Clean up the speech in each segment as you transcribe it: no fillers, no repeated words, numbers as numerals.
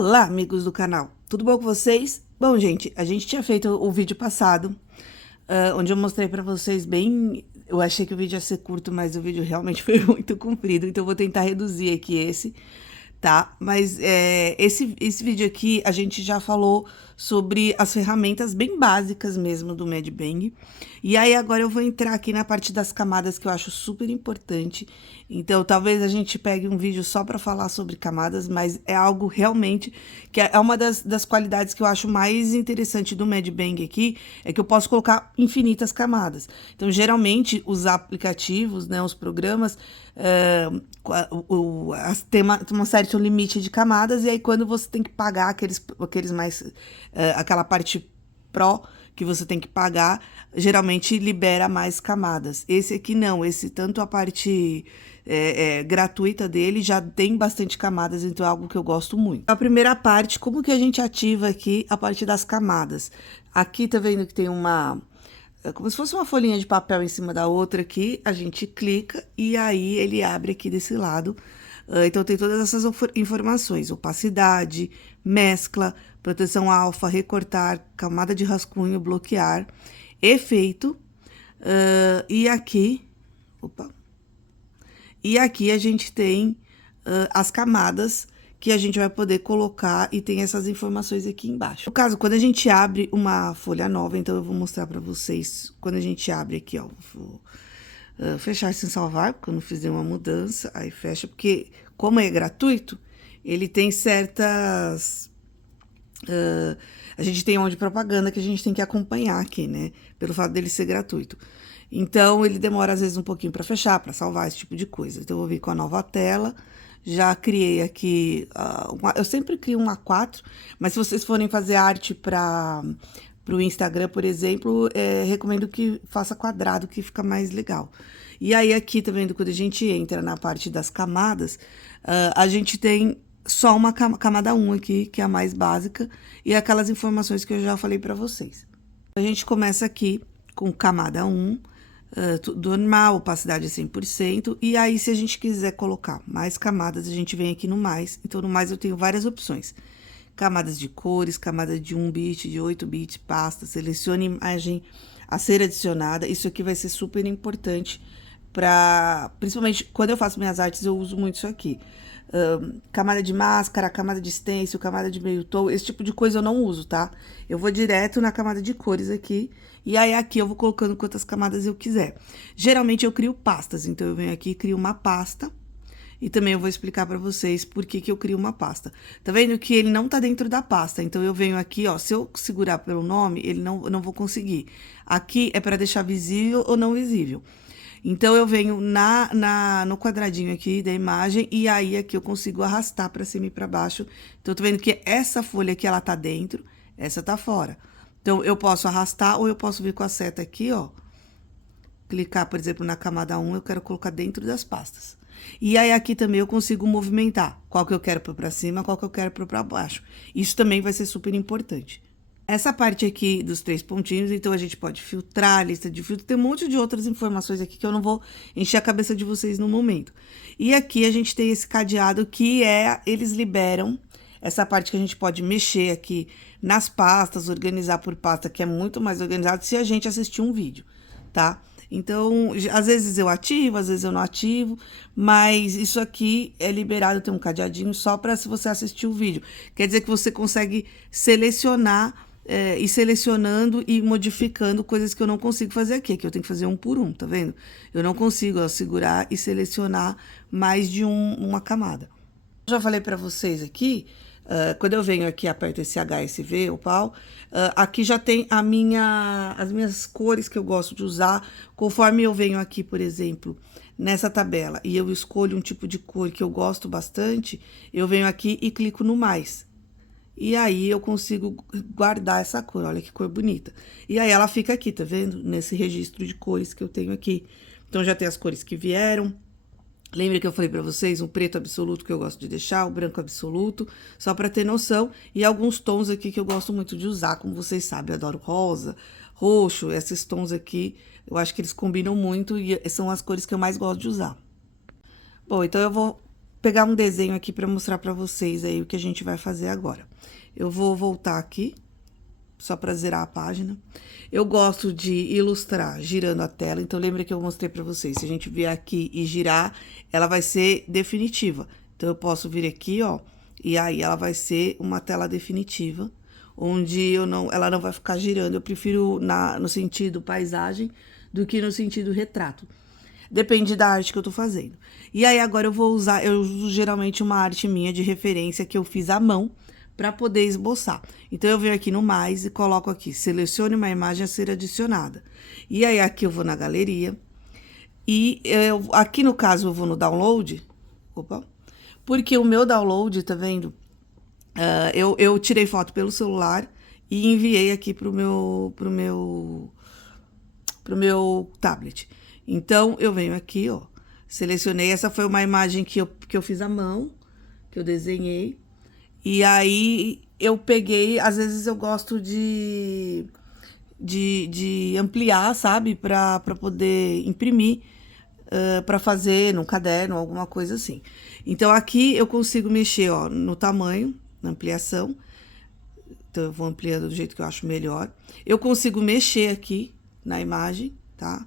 Olá, amigos do canal, tudo bom com vocês? Bom, gente, a gente tinha feito o vídeo passado, onde eu mostrei pra vocês bem... Eu achei que o vídeo ia ser curto, mas o vídeo realmente foi muito comprido, então eu vou tentar reduzir aqui esse, tá? Mas esse vídeo aqui, a gente já falou sobre as ferramentas bem básicas mesmo do Medbang. E aí, agora eu vou entrar aqui na parte das camadas, que eu acho super importante. Então, talvez a gente pegue um vídeo só para falar sobre camadas, mas é algo realmente que é uma das qualidades que eu acho mais interessante do Medbang aqui, é que eu posso colocar infinitas camadas. Então, geralmente, os aplicativos, né, os programas, tem um certo limite de camadas, e aí quando você tem que pagar aqueles mais... aquela parte Pro que você tem que pagar, geralmente libera mais camadas. Esse aqui não, esse tanto a parte gratuita dele já tem bastante camadas, então é algo que eu gosto muito. A primeira parte, como que a gente ativa aqui a parte das camadas? Aqui tá vendo que tem como se fosse uma folhinha de papel em cima da outra aqui, a gente clica e aí ele abre aqui desse lado. Então, tem todas essas informações: opacidade, mescla, proteção alfa, recortar, camada de rascunho, bloquear, efeito, e aqui a gente tem as camadas que a gente vai poder colocar, e tem essas informações aqui embaixo. No caso, quando a gente abre uma folha nova, então eu vou mostrar para vocês, quando a gente abre aqui, ó, vou fechar sem salvar, porque eu não fiz nenhuma mudança, aí fecha, porque como é gratuito, ele tem certas... a gente tem onde propaganda que a gente tem que acompanhar aqui, né, pelo fato dele ser gratuito. Então, ele demora às vezes um pouquinho para fechar, para salvar, esse tipo de coisa. Então, eu vou vir com a nova tela, já criei aqui, eu sempre crio um A4, mas se vocês forem fazer arte para o Instagram, por exemplo, recomendo que faça quadrado, que fica mais legal. E aí, aqui, tá vendo, quando a gente entra na parte das camadas, a gente tem só uma camada 1 aqui, que é a mais básica, e aquelas informações que eu já falei para vocês. A gente começa aqui com camada 1, tudo normal, opacidade é 100%, e aí, se a gente quiser colocar mais camadas, a gente vem aqui no mais. Então, no mais eu tenho várias opções: camadas de cores, camada de 1 bit, de 8 bits, pasta, selecione imagem a ser adicionada. Isso aqui vai ser super importante principalmente quando eu faço minhas artes, eu uso muito isso aqui. Camada de máscara, camada de stencil, camada de meio tom, esse tipo de coisa eu não uso, tá? Eu vou direto na camada de cores aqui, e aí aqui eu vou colocando quantas camadas eu quiser. Geralmente eu crio pastas, então eu venho aqui e crio uma pasta, e também eu vou explicar pra vocês por que eu crio uma pasta. Tá vendo que ele não tá dentro da pasta, então eu venho aqui, ó, se eu segurar pelo nome, eu não vou conseguir. Aqui é pra deixar visível ou não visível. Então, eu venho no quadradinho aqui da imagem, e aí aqui eu consigo arrastar para cima e para baixo. Então, eu tô vendo que essa folha aqui, ela tá dentro, essa tá fora. Então, eu posso arrastar, ou eu posso vir com a seta aqui, ó, clicar, por exemplo, na camada 1, eu quero colocar dentro das pastas. E aí, aqui também eu consigo movimentar qual que eu quero pôr pra cima, qual que eu quero pôr pra baixo. Isso também vai ser super importante. Essa parte aqui dos 3 pontinhos, então, a gente pode filtrar, lista de filtro, tem um monte de outras informações aqui que eu não vou encher a cabeça de vocês no momento. E aqui a gente tem esse cadeado que eles liberam essa parte que a gente pode mexer aqui nas pastas, organizar por pasta, que é muito mais organizado se a gente assistir um vídeo, tá? Então, às vezes eu ativo, às vezes eu não ativo, mas isso aqui é liberado, tem um cadeadinho só para se você assistir o vídeo. Quer dizer que você consegue selecionar, ir selecionando e modificando coisas que eu não consigo fazer aqui, que eu tenho que fazer um por um, tá vendo? Eu não consigo, ó, segurar e selecionar mais de uma camada. Eu já falei para vocês aqui, quando eu venho aqui, aperto esse HSV, o pau, aqui já tem as minhas cores que eu gosto de usar. Conforme eu venho aqui, por exemplo, nessa tabela, e eu escolho um tipo de cor que eu gosto bastante, eu venho aqui e clico no mais. E aí, eu consigo guardar essa cor, olha que cor bonita. E aí, ela fica aqui, tá vendo? Nesse registro de cores que eu tenho aqui. Então, já tem as cores que vieram. Lembra que eu falei pra vocês, um preto absoluto que eu gosto de deixar, o branco absoluto, só pra ter noção. E alguns tons aqui que eu gosto muito de usar, como vocês sabem, eu adoro rosa, roxo, esses tons aqui, eu acho que eles combinam muito e são as cores que eu mais gosto de usar. Bom, então eu vou pegar um desenho aqui para mostrar para vocês aí o que a gente vai fazer agora. Eu vou voltar aqui, só para zerar a página. Eu gosto de ilustrar girando a tela, então lembra que eu mostrei para vocês, se a gente vier aqui e girar, ela vai ser definitiva. Então, eu posso vir aqui, ó, e aí ela vai ser uma tela definitiva, onde ela não vai ficar girando. Eu prefiro no sentido paisagem do que no sentido retrato. Depende da arte que eu tô fazendo. E aí, agora eu uso geralmente uma arte minha de referência que eu fiz à mão para poder esboçar. Então, eu venho aqui no mais e coloco aqui, selecione uma imagem a ser adicionada. E aí, aqui eu vou na galeria. E aqui no caso, eu vou no download. Opa! Porque o meu download, tá vendo? Eu tirei foto pelo celular e enviei aqui pro meu tablet. Então, eu venho aqui, ó, selecionei. Essa foi uma imagem que eu fiz à mão, que eu desenhei. E aí, eu peguei, às vezes eu gosto de ampliar, sabe? Pra poder imprimir, para fazer no caderno, alguma coisa assim. Então, aqui eu consigo mexer, ó, no tamanho, na ampliação. Então, eu vou ampliando do jeito que eu acho melhor. Eu consigo mexer aqui na imagem, tá?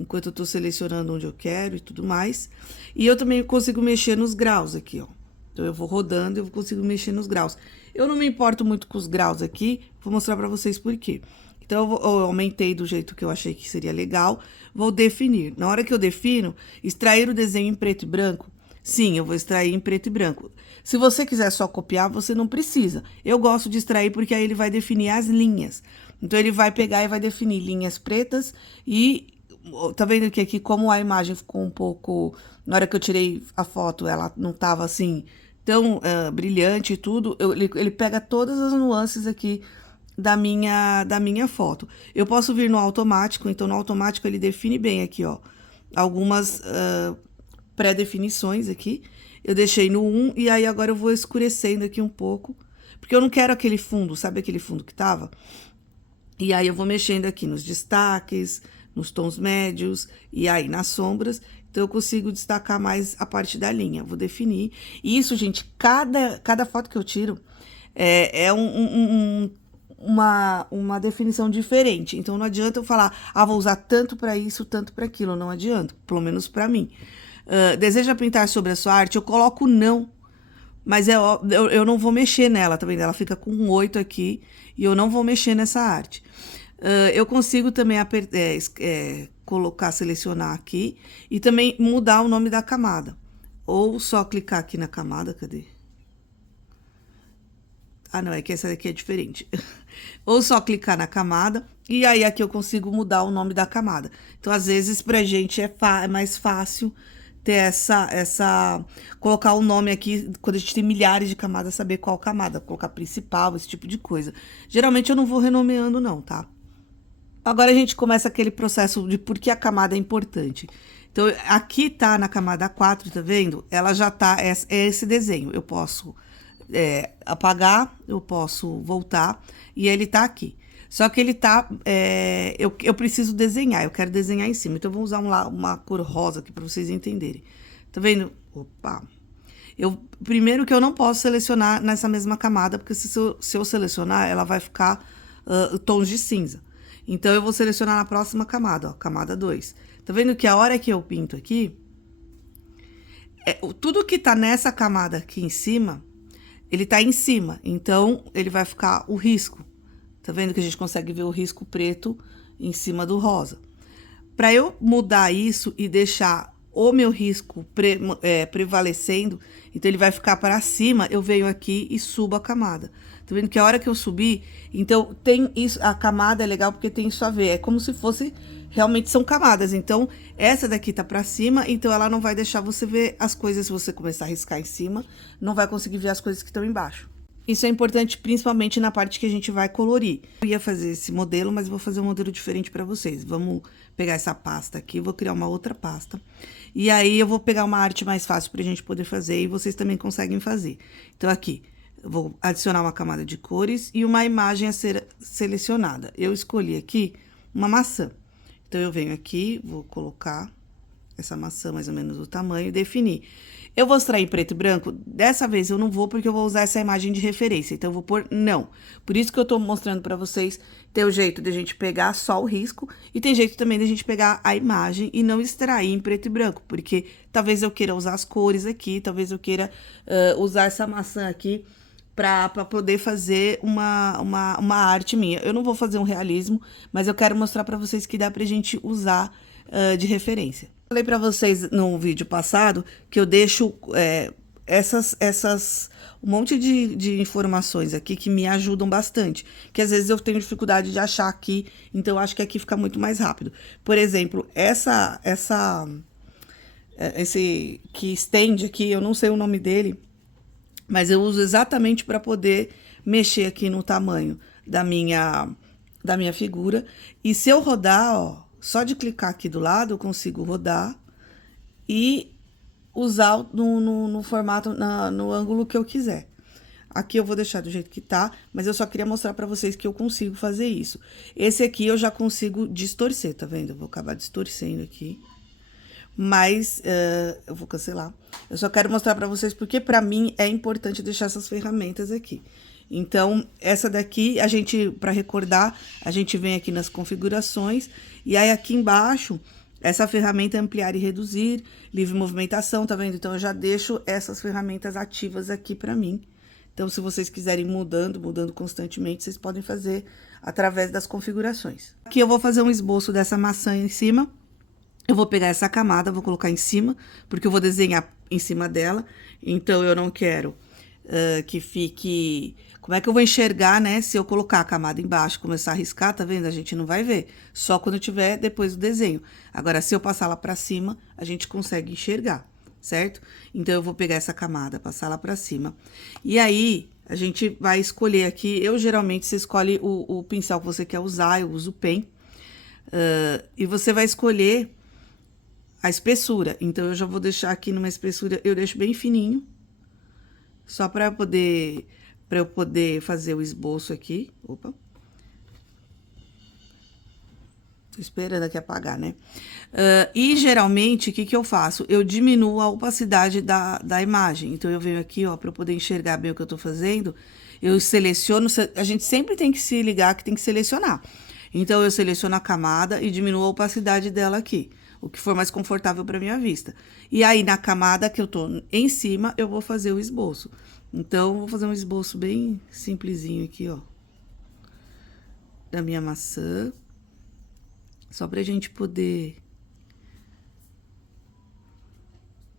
Enquanto eu tô selecionando onde eu quero e tudo mais. E eu também consigo mexer nos graus aqui, ó. Então, eu vou rodando e eu consigo mexer nos graus. Eu não me importo muito com os graus aqui, vou mostrar pra vocês por quê. Então, eu aumentei do jeito que eu achei que seria legal. Vou definir. Na hora que eu defino, extrair o desenho em preto e branco. Sim, eu vou extrair em preto e branco. Se você quiser só copiar, você não precisa. Eu gosto de extrair porque aí ele vai definir as linhas. Então, ele vai pegar e vai definir linhas pretas e... Tá vendo que aqui, como a imagem ficou um pouco... Na hora que eu tirei a foto, ela não tava assim tão brilhante e tudo. Ele pega todas as nuances aqui da minha foto. Eu posso vir no automático, então no automático ele define bem aqui, ó, algumas pré-definições aqui. Eu deixei no 1 e aí agora eu vou escurecendo aqui um pouco, porque eu não quero aquele fundo, sabe aquele fundo que tava? E aí eu vou mexendo aqui nos destaques, nos tons médios e aí nas sombras. Então, eu consigo destacar mais a parte da linha. Vou definir. E isso, gente, cada foto que eu tiro uma definição diferente. Então, não adianta eu falar, vou usar tanto para isso, tanto para aquilo. Não adianta, pelo menos para mim. Deseja pintar sobre a sua arte? Eu coloco não. Mas eu não vou mexer nela, tá vendo? Ela fica com um 8 aqui e eu não vou mexer nessa arte. Eu consigo também colocar, selecionar aqui e também mudar o nome da camada. Ou só clicar aqui na camada, cadê? Não, é que essa daqui é diferente. Ou só clicar na camada e aí aqui eu consigo mudar o nome da camada. Então, às vezes, pra gente é mais fácil ter colocar o nome aqui, quando a gente tem milhares de camadas, saber qual camada, colocar principal, esse tipo de coisa. Geralmente eu não vou renomeando não, tá? Agora a gente começa aquele processo de por que a camada é importante. Então, aqui tá na camada 4, tá vendo? Ela já tá, é esse desenho. Eu posso apagar, eu posso voltar, e ele tá aqui. Só que ele tá, eu preciso desenhar, eu quero desenhar em cima. Então, eu vou usar uma cor rosa aqui pra vocês entenderem. Tá vendo? Opa! Primeiro que eu não posso selecionar nessa mesma camada, porque se eu selecionar, ela vai ficar tons de cinza. Então, eu vou selecionar na próxima camada, ó, camada 2. Tá vendo que a hora que eu pinto aqui, tudo que tá nessa camada aqui em cima, ele tá em cima. Então, ele vai ficar o risco. Tá vendo que a gente consegue ver o risco preto em cima do rosa. Para eu mudar isso e deixar o meu risco prevalecendo, então ele vai ficar para cima, eu venho aqui e subo a camada. Tá vendo que a hora que eu subir, então tem isso, a camada é legal porque tem isso a ver, é como se fosse, realmente são camadas. Então, essa daqui tá para cima, então ela não vai deixar você ver as coisas, se você começar a riscar em cima, não vai conseguir ver as coisas que estão embaixo. Isso é importante principalmente na parte que a gente vai colorir. Eu ia fazer esse modelo, mas vou fazer um modelo diferente para vocês. Vamos pegar essa pasta aqui, vou criar uma outra pasta. E aí, eu vou pegar uma arte mais fácil pra gente poder fazer e vocês também conseguem fazer. Então, aqui, eu vou adicionar uma camada de cores e uma imagem a ser selecionada. Eu escolhi aqui uma maçã. Então, eu venho aqui, vou colocar essa maçã mais ou menos do tamanho e definir. Eu vou extrair em preto e branco? Dessa vez eu não vou, porque eu vou usar essa imagem de referência. Então, eu vou pôr não. Por isso que eu tô mostrando pra vocês, tem o jeito de a gente pegar só o risco, e tem jeito também de a gente pegar a imagem e não extrair em preto e branco, porque talvez eu queira usar as cores aqui, talvez eu queira usar essa maçã aqui para poder fazer uma arte minha. Eu não vou fazer um realismo, mas eu quero mostrar para vocês que dá pra gente usar de referência. Falei para vocês no vídeo passado que eu deixo um monte de informações aqui que me ajudam bastante, que às vezes eu tenho dificuldade de achar aqui, então eu acho que aqui fica muito mais rápido. Por exemplo, esse que estende aqui, eu não sei o nome dele, mas eu uso exatamente para poder mexer aqui no tamanho da minha figura. E se eu rodar, ó, só de clicar aqui do lado, eu consigo rodar e usar no formato, no ângulo que eu quiser. Aqui eu vou deixar do jeito que tá, mas eu só queria mostrar pra vocês que eu consigo fazer isso. Esse aqui eu já consigo distorcer, tá vendo? Eu vou acabar distorcendo aqui. Mas eu vou cancelar. Eu só quero mostrar pra vocês porque pra mim é importante deixar essas ferramentas aqui. Então, essa daqui, a gente, pra recordar, a gente vem aqui nas configurações, e aí aqui embaixo, essa ferramenta é ampliar e reduzir, livre movimentação, tá vendo? Então, eu já deixo essas ferramentas ativas aqui pra mim. Então, se vocês quiserem mudando constantemente, vocês podem fazer através das configurações. Aqui eu vou fazer um esboço dessa maçã em cima. Eu vou pegar essa camada, vou colocar em cima, porque eu vou desenhar em cima dela. Então, eu não quero que fique... Como é que eu vou enxergar, né? Se eu colocar a camada embaixo, começar a riscar, tá vendo? A gente não vai ver. Só quando tiver depois do desenho. Agora, se eu passar lá pra cima, a gente consegue enxergar, certo? Então, eu vou pegar essa camada, passar lá pra cima. E aí, a gente vai escolher aqui... geralmente, você escolhe o pincel que você quer usar. Eu uso o pen. E você vai escolher a espessura. Então, eu já vou deixar aqui numa espessura... Eu deixo bem fininho. Só pra eu poder fazer o esboço aqui. Opa. Tô esperando aqui apagar, né? E geralmente, o que eu faço? Eu diminuo a opacidade da imagem. Então, eu venho aqui, ó, pra eu poder enxergar bem o que eu tô fazendo. Eu seleciono, a gente sempre tem que se ligar que tem que selecionar. Então, eu seleciono a camada e diminuo a opacidade dela aqui. O que for mais confortável pra minha vista. E aí, na camada que eu tô em cima, eu vou fazer o esboço. Então, vou fazer um esboço bem simplesinho aqui, ó. Da minha maçã. Só pra gente poder,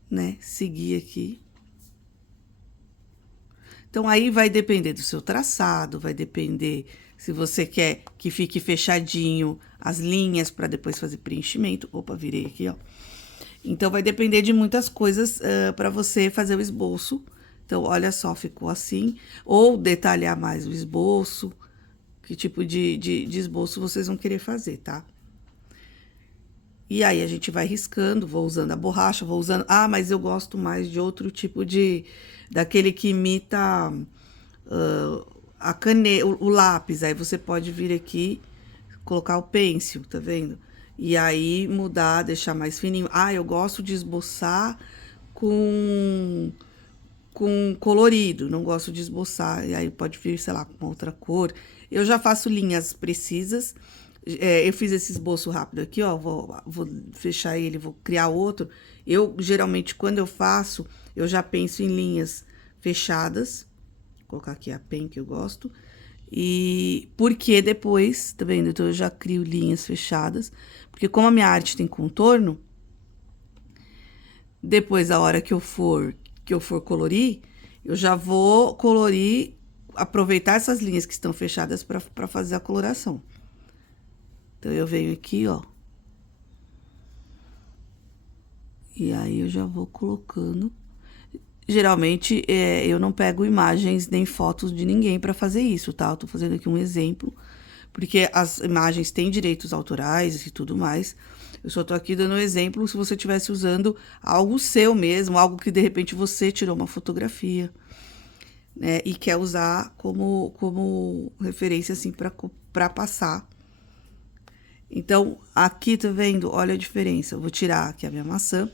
né, seguir aqui. Então, aí vai depender do seu traçado, vai depender se você quer que fique fechadinho as linhas para depois fazer preenchimento. Opa, virei aqui, ó. Então, vai depender de muitas coisas para você fazer o esboço. Então, olha só, ficou assim. Ou detalhar mais o esboço. Que tipo de esboço vocês vão querer fazer, tá? E aí, a gente vai riscando, vou usando a borracha, vou usando... Ah, mas eu gosto mais de outro tipo daquele que imita a caneta, o lápis. Aí, você pode vir aqui, colocar o pêncil, tá vendo? E aí, mudar, deixar mais fininho. Ah, eu gosto de esboçar com colorido, não gosto de esboçar. E aí, pode vir, sei lá, com outra cor. Eu já faço linhas precisas. Eu fiz esse esboço rápido aqui, ó, vou fechar ele, vou criar outro. Eu, geralmente, quando eu faço, eu já penso em linhas fechadas. Vou colocar aqui a pen que eu gosto. E porque depois, tá vendo? Então, eu já crio linhas fechadas. Porque como a minha arte tem contorno, depois, a hora que eu for colorir, eu já vou colorir, aproveitar essas linhas que estão fechadas para fazer a coloração. Então, eu venho aqui, ó. E aí, eu já vou colocando. Geralmente, eu não pego imagens nem fotos de ninguém para fazer isso, tá? Eu tô fazendo aqui um exemplo, porque as imagens têm direitos autorais e tudo mais. Eu só tô aqui dando um exemplo se você estivesse usando algo seu mesmo, algo que, de repente, você tirou uma fotografia, né? E quer usar como referência, assim, para passar. Então, aqui, tá vendo? Olha a diferença. Eu vou tirar aqui a minha maçã.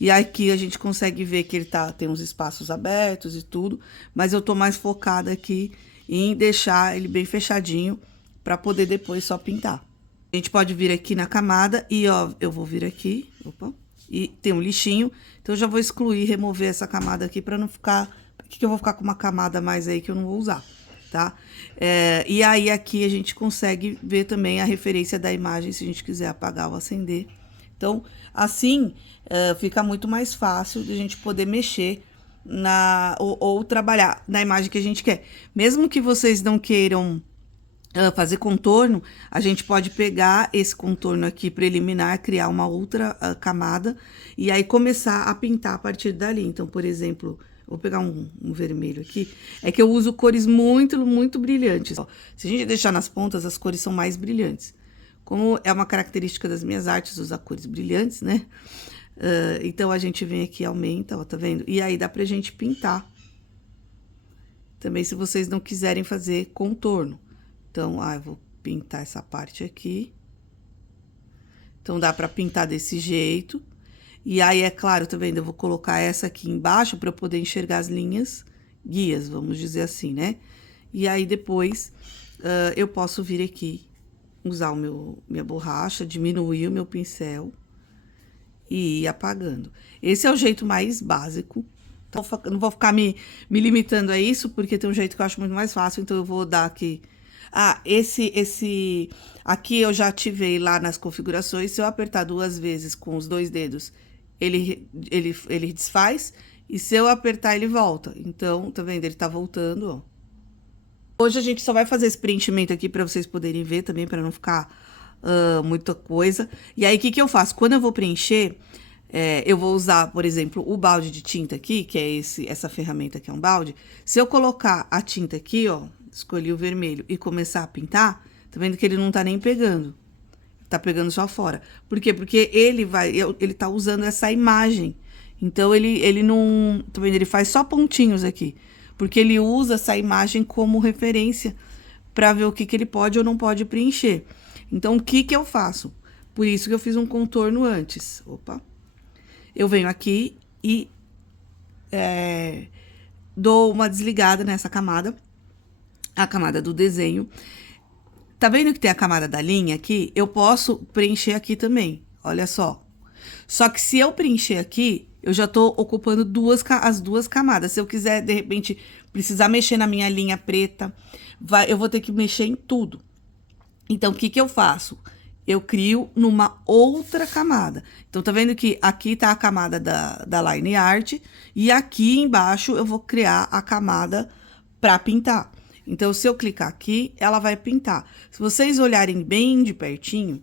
E aqui a gente consegue ver que ele tem uns espaços abertos e tudo, mas eu tô mais focada aqui em deixar ele bem fechadinho para poder depois só pintar. A gente pode vir aqui na camada e, ó, eu vou vir aqui, opa, e tem um lixinho, então eu já vou excluir, remover essa camada aqui para não ficar, porque eu vou ficar com uma camada a mais aí que eu não vou usar, tá? E aí aqui a gente consegue ver também a referência da imagem, se a gente quiser apagar ou acender. Então, assim, fica muito mais fácil de a gente poder mexer ou trabalhar na imagem que a gente quer. Mesmo que vocês não queiram fazer contorno, a gente pode pegar esse contorno aqui preliminar, criar uma outra camada e aí começar a pintar a partir dali. Então, por exemplo, vou pegar um vermelho aqui, é que eu uso cores muito brilhantes. Ó, se a gente deixar nas pontas, as cores são mais brilhantes. Como é uma característica das minhas artes usar cores brilhantes, né? Então, a gente vem aqui e aumenta, ó, tá vendo? E aí, dá pra gente pintar. Também, se vocês não quiserem fazer contorno. Então, eu vou pintar essa parte aqui. Então, dá pra pintar desse jeito. E aí, é claro, tá vendo? Eu vou colocar essa aqui embaixo pra eu poder enxergar as linhas guias, vamos dizer assim, né? E aí, depois, eu posso vir aqui, usar minha borracha, diminuir o meu pincel e ir apagando. Esse é o jeito mais básico. Então, não vou ficar me limitando a isso, porque tem um jeito que eu acho muito mais fácil, então eu vou dar aqui... Aqui eu já ativei lá nas configurações, se eu apertar 2 vezes com os 2 dedos, ele desfaz, e se eu apertar, ele volta. Então, tá vendo? Ele tá voltando, ó. Hoje a gente só vai fazer esse preenchimento aqui pra vocês poderem ver também, pra não ficar muita coisa. E aí, o que eu faço? Quando eu vou preencher, eu vou usar, por exemplo, o balde de tinta aqui, que é essa ferramenta que é um balde. Se eu colocar a tinta aqui, ó, escolhi o vermelho e começar a pintar, tá vendo que ele não tá nem pegando. Tá pegando só fora. Por quê? Porque ele tá usando essa imagem. Então, ele não... Tá vendo? Ele faz só pontinhos aqui. Porque ele usa essa imagem como referência pra ver o que ele pode ou não pode preencher. Então, o que eu faço? Por isso que eu fiz um contorno antes. Opa! Eu venho aqui e dou uma desligada nessa camada. A camada do desenho. Tá vendo que tem a camada da linha aqui? Eu posso preencher aqui também, olha só. Só que se eu preencher aqui, eu já tô ocupando as 2 camadas. Se eu quiser, de repente, precisar mexer na minha linha preta, eu vou ter que mexer em tudo. Então, o que eu faço? Eu crio numa outra camada. Então, tá vendo que aqui tá a camada da Line Art, e aqui embaixo eu vou criar a camada pra pintar. Então, se eu clicar aqui, ela vai pintar. Se vocês olharem bem de pertinho,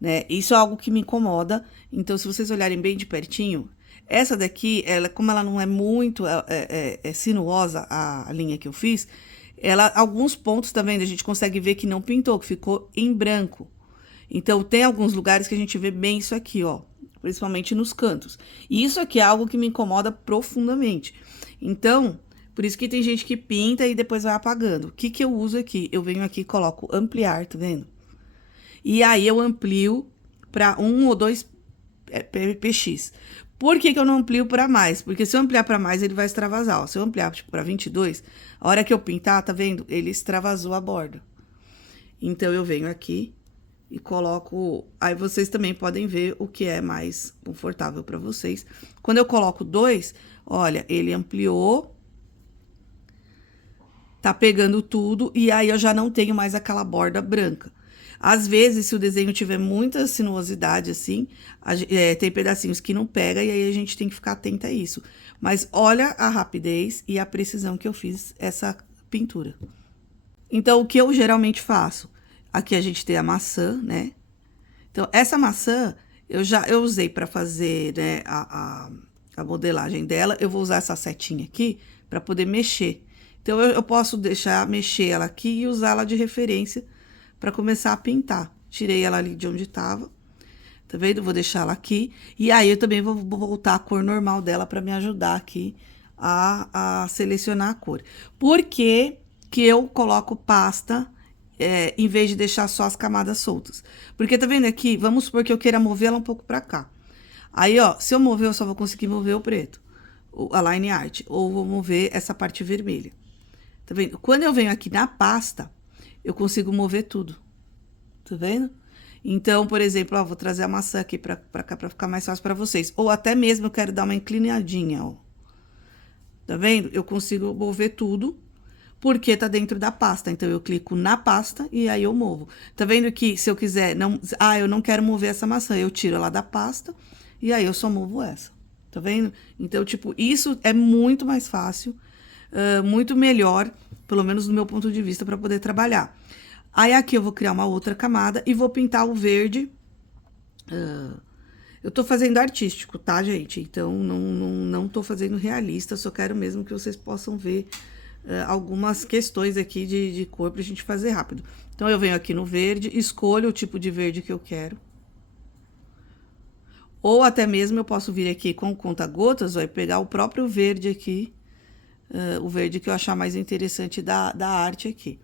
né? Isso é algo que me incomoda. Então, se vocês olharem bem de pertinho, essa daqui, como ela não é muito sinuosa, a linha que eu fiz, alguns pontos, tá vendo? A gente consegue ver que não pintou, que ficou em branco. Então, tem alguns lugares que a gente vê bem isso aqui, ó. Principalmente nos cantos. E isso aqui é algo que me incomoda profundamente. Então... Por isso que tem gente que pinta e depois vai apagando. O que eu uso aqui? Eu venho aqui e coloco ampliar, tá vendo? E aí, eu amplio para 1 ou 2 px. Por que eu não amplio para mais? Porque se eu ampliar para mais, ele vai extravasar. Ó. Se eu ampliar tipo, para 22, a hora que eu pintar, tá vendo? Ele extravasou a borda. Então, eu venho aqui e coloco... Aí, vocês também podem ver o que é mais confortável para vocês. Quando eu coloco 2, olha, ele ampliou... Tá pegando tudo, e aí eu já não tenho mais aquela borda branca. Às vezes, se o desenho tiver muita sinuosidade, assim, tem pedacinhos que não pega, e aí a gente tem que ficar atenta a isso. Mas olha a rapidez e a precisão que eu fiz essa pintura. Então, o que eu geralmente faço? Aqui a gente tem a maçã, né? Então, essa maçã, eu usei para fazer, né, a modelagem dela. Eu vou usar essa setinha aqui para poder mexer. Então, eu posso mexer ela aqui e usá-la de referência para começar a pintar. Tirei ela ali de onde estava, tá vendo? Vou deixar ela aqui. E aí, eu também vou voltar a cor normal dela para me ajudar aqui a selecionar a cor. Por que eu coloco pasta em vez de deixar só as camadas soltas? Porque, tá vendo aqui? Vamos supor que eu queira mover ela um pouco para cá. Aí, ó, se eu mover, eu só vou conseguir mover o preto, a line art, ou vou mover essa parte vermelha. Tá vendo? Quando eu venho aqui na pasta, eu consigo mover tudo. Tá vendo? Então, por exemplo, ó, vou trazer a maçã aqui pra cá pra ficar mais fácil pra vocês. Ou até mesmo eu quero dar uma inclinadinha, ó. Tá vendo? Eu consigo mover tudo, porque tá dentro da pasta. Então, eu clico na pasta e aí eu movo. Tá vendo que se eu quiser, eu não quero mover essa maçã, eu tiro ela da pasta e aí eu só movo essa. Tá vendo? Então, tipo, isso é muito mais fácil, muito melhor, pelo menos do meu ponto de vista, pra poder trabalhar. Aí, aqui eu vou criar uma outra camada e vou pintar o verde. Eu tô fazendo artístico, tá, gente? Então, não tô fazendo realista, só quero mesmo que vocês possam ver algumas questões aqui de cor pra gente fazer rápido. Então, eu venho aqui no verde, escolho o tipo de verde que eu quero. Ou até mesmo eu posso vir aqui com conta-gotas, ó, e pegar o próprio verde aqui, o verde que eu achar mais interessante da arte aqui.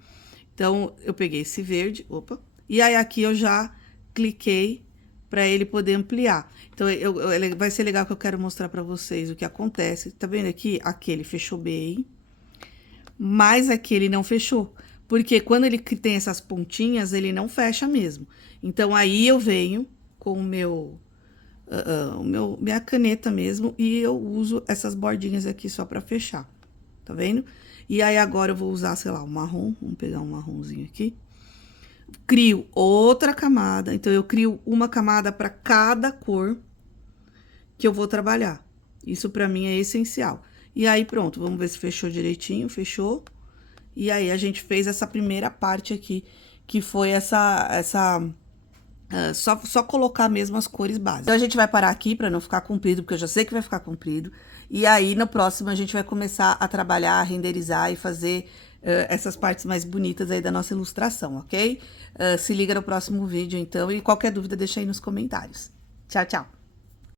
Então, eu peguei esse verde, opa, e aí aqui eu já cliquei para ele poder ampliar. Então, vai ser legal que eu quero mostrar para vocês o que acontece. Tá vendo aqui? Aquele fechou bem, mas aquele não fechou. Porque quando ele tem essas pontinhas, ele não fecha mesmo. Então, aí eu venho com minha caneta mesmo e eu uso essas bordinhas aqui só para fechar. Tá vendo? E aí, agora eu vou usar, sei lá, um marrom. Vamos pegar um marronzinho aqui. Crio outra camada. Então, eu crio uma camada para cada cor que eu vou trabalhar. Isso, pra mim, é essencial. E aí, pronto. Vamos ver se fechou direitinho. Fechou. E aí, a gente fez essa primeira parte aqui, que foi só colocar mesmo as cores básicas. Então, a gente vai parar aqui pra não ficar comprido, porque eu já sei que vai ficar comprido. E aí, no próximo, a gente vai começar a trabalhar, a renderizar e fazer essas partes mais bonitas aí da nossa ilustração, ok? Se liga no próximo vídeo, então, e qualquer dúvida deixa aí nos comentários. Tchau, tchau!